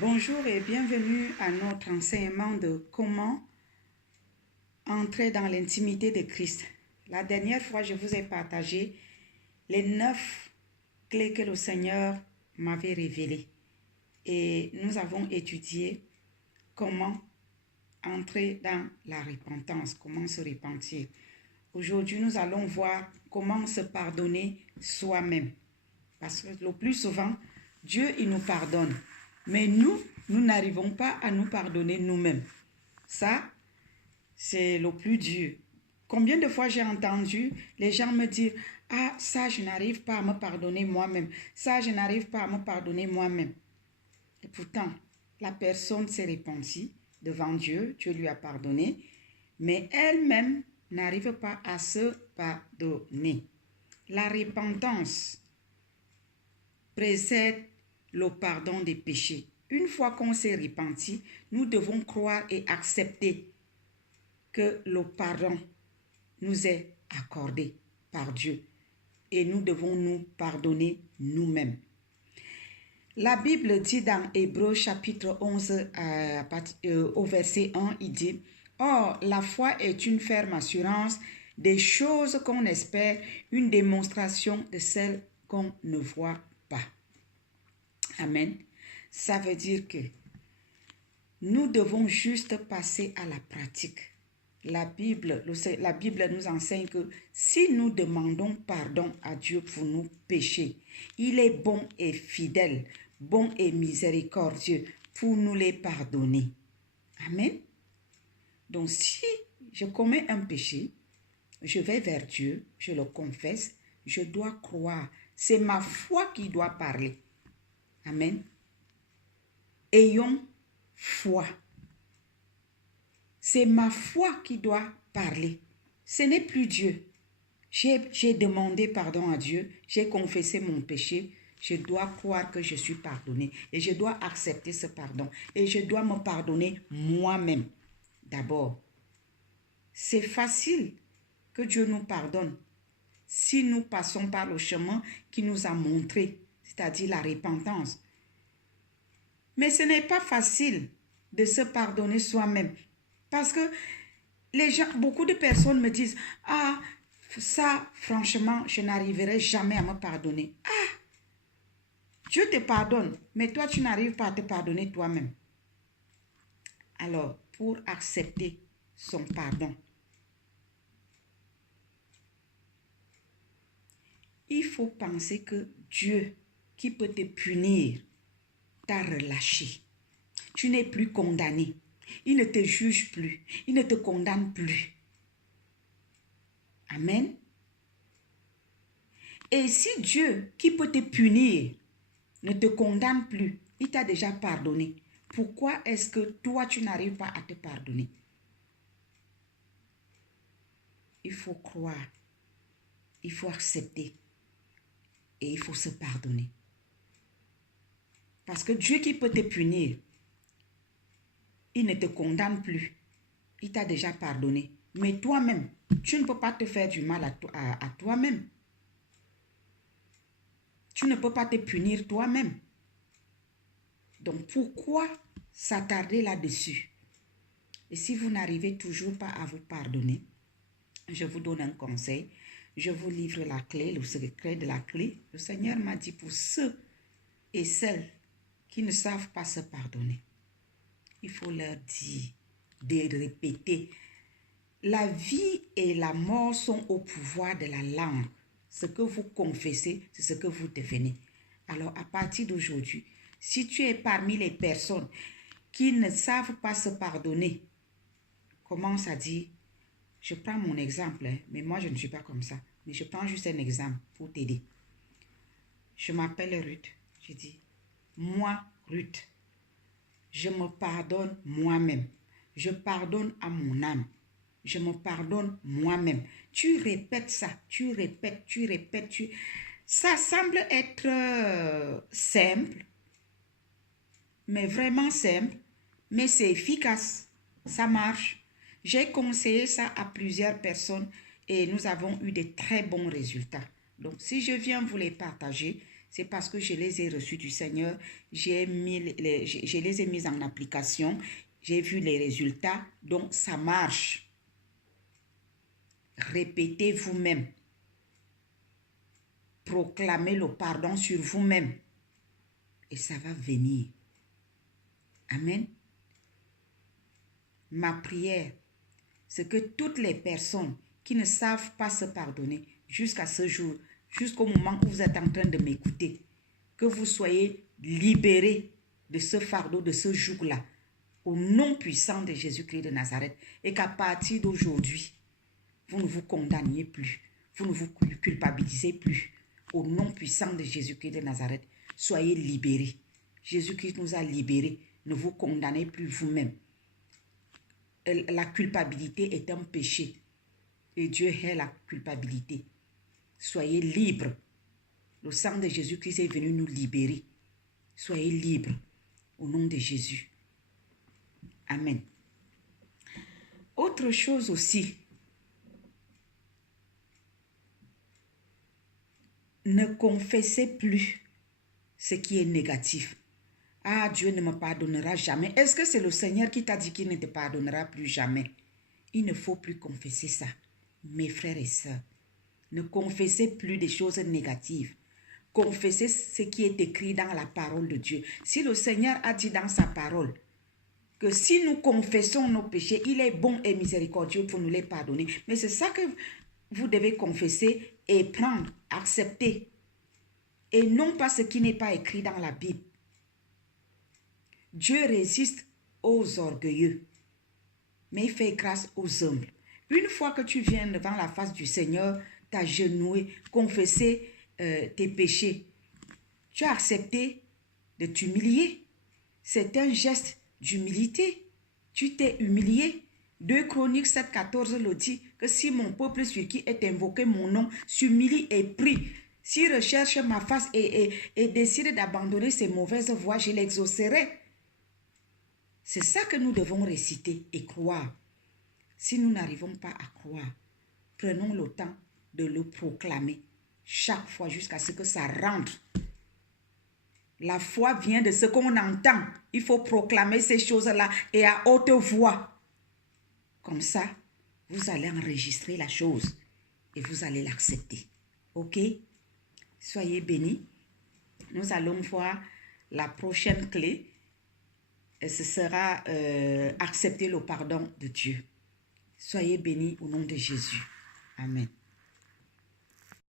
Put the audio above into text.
Bonjour et bienvenue à notre enseignement de comment entrer dans l'intimité de Christ. La dernière fois, je vous ai partagé les 9 clés que le Seigneur m'avait révélées. Et nous avons étudié comment entrer dans la repentance, comment se repentir. Aujourd'hui, nous allons voir comment se pardonner soi-même. Parce que le plus souvent, Dieu, il nous pardonne. Mais nous n'arrivons pas à nous pardonner nous-mêmes. Ça, c'est le plus dur. Combien de fois j'ai entendu les gens me dire, « Ah, ça, je n'arrive pas à me pardonner moi-même. Ça, je n'arrive pas à me pardonner moi-même. » Et pourtant, la personne s'est repentie devant Dieu, Dieu lui a pardonné, mais elle-même n'arrive pas à se pardonner. La repentance précède le pardon des péchés. Une fois qu'on s'est repenti, nous devons croire et accepter que le pardon nous est accordé par Dieu et nous devons nous pardonner nous-mêmes. La Bible dit dans Hébreux chapitre 11 au verset 1, il dit « Or, la foi est une ferme assurance des choses qu'on espère, une démonstration de celles qu'on ne voit pas. » Amen. Ça veut dire que nous devons juste passer à la pratique. La Bible nous enseigne que si nous demandons pardon à Dieu pour nos péchés, il est bon et fidèle, bon et miséricordieux pour nous les pardonner. Amen. Donc si je commets un péché, je vais vers Dieu, je le confesse, je dois croire. C'est ma foi qui doit parler. Amen. Ayons foi. C'est ma foi qui doit parler. Ce n'est plus Dieu. J'ai demandé pardon à Dieu, j'ai confessé mon péché, je dois croire que je suis pardonné et je dois accepter ce pardon et je dois me pardonner moi-même d'abord. C'est facile que Dieu nous pardonne si nous passons par le chemin qu'il nous a montré, c'est-à-dire la repentance. Mais ce n'est pas facile de se pardonner soi-même. Parce que beaucoup de personnes me disent, « Ah, ça, franchement, je n'arriverai jamais à me pardonner. » Ah, Dieu te pardonne, mais toi, tu n'arrives pas à te pardonner toi-même. Alors, pour accepter son pardon, il faut penser que Dieu, qui peut te punir, t'a relâché. Tu n'es plus condamné. Il ne te juge plus. Il ne te condamne plus. Amen. Et si Dieu, qui peut te punir, ne te condamne plus, il t'a déjà pardonné. Pourquoi est-ce que toi, tu n'arrives pas à te pardonner? Il faut croire. Il faut accepter. Et il faut se pardonner. Parce que Dieu qui peut te punir, il ne te condamne plus. Il t'a déjà pardonné. Mais toi-même, tu ne peux pas te faire du mal à toi-même. Tu ne peux pas te punir toi-même. Donc, pourquoi s'attarder là-dessus? Et si vous n'arrivez toujours pas à vous pardonner, je vous donne un conseil. Je vous livre la clé, le secret de la clé. Le Seigneur m'a dit pour ceux et celles qui ne savent pas se pardonner, il faut leur dire, de répéter. La vie et la mort sont au pouvoir de la langue. Ce que vous confessez, c'est ce que vous devenez. Alors, à partir d'aujourd'hui, si tu es parmi les personnes qui ne savent pas se pardonner, commence à dire, je prends mon exemple, mais moi je ne suis pas comme ça, mais je prends juste un exemple pour t'aider. Je m'appelle Ruth, je dis, moi Ruth, je me pardonne moi-même, je pardonne à mon âme. Je me pardonne moi-même. Tu répètes ça, tu répètes. Ça semble être simple, mais vraiment simple, mais c'est efficace. Ça marche. J'ai conseillé ça à plusieurs personnes et nous avons eu de très bons résultats. Donc, si je viens vous les partager, C'est parce que je les ai reçus du Seigneur. Je les ai mis en application. J'ai vu les résultats. Donc, ça marche. Répétez vous-même. Proclamez le pardon sur vous-même. Et ça va venir. Amen. Ma prière, c'est que toutes les personnes qui ne savent pas se pardonner jusqu'à ce jour, jusqu'au moment où vous êtes en train de m'écouter, que vous soyez libérés de ce fardeau, de ce joug-là, au nom puissant de Jésus-Christ de Nazareth, et qu'à partir d'aujourd'hui, vous ne vous condamniez plus, vous ne vous culpabilisez plus. Au nom puissant de Jésus-Christ de Nazareth, soyez libérés. Jésus-Christ nous a libérés. Ne vous condamnez plus vous-même. La culpabilité est un péché. Et Dieu hait la culpabilité. Soyez libres. Le sang de Jésus-Christ est venu nous libérer. Soyez libres. Au nom de Jésus. Amen. Autre chose aussi. Ne confessez plus ce qui est négatif. Ah, Dieu ne me pardonnera jamais. Est-ce que c'est le Seigneur qui t'a dit qu'il ne te pardonnera plus jamais? Il ne faut plus confesser ça. Mes frères et sœurs, ne confessez plus des choses négatives. Confessez ce qui est écrit dans la parole de Dieu. Si le Seigneur a dit dans sa parole que si nous confessons nos péchés, il est bon et miséricordieux pour nous les pardonner. Mais c'est ça que vous devez confesser et prendre, accepter. Et non pas ce qui n'est pas écrit dans la Bible. Dieu résiste aux orgueilleux, mais il fait grâce aux humbles. Une fois que tu viens devant la face du Seigneur, t'agenouiller, confesser tes péchés, tu as accepté de t'humilier. C'est un geste d'humilité. Tu t'es humilié. 2 Chroniques 7,14 le dit que si mon peuple sur qui est invoqué mon nom s'humilie et prie, s'il recherche ma face et décide d'abandonner ses mauvaises voies, je l'exaucerai. C'est ça que nous devons réciter et croire. Si nous n'arrivons pas à croire, prenons le temps de le proclamer chaque fois jusqu'à ce que ça rentre. La foi vient de ce qu'on entend. Il faut proclamer ces choses-là et à haute voix. Comme ça, vous allez enregistrer la chose et vous allez l'accepter. Ok? Soyez bénis. Nous allons voir la prochaine clé. Et ce sera accepter le pardon de Dieu. Soyez bénis au nom de Jésus. Amen.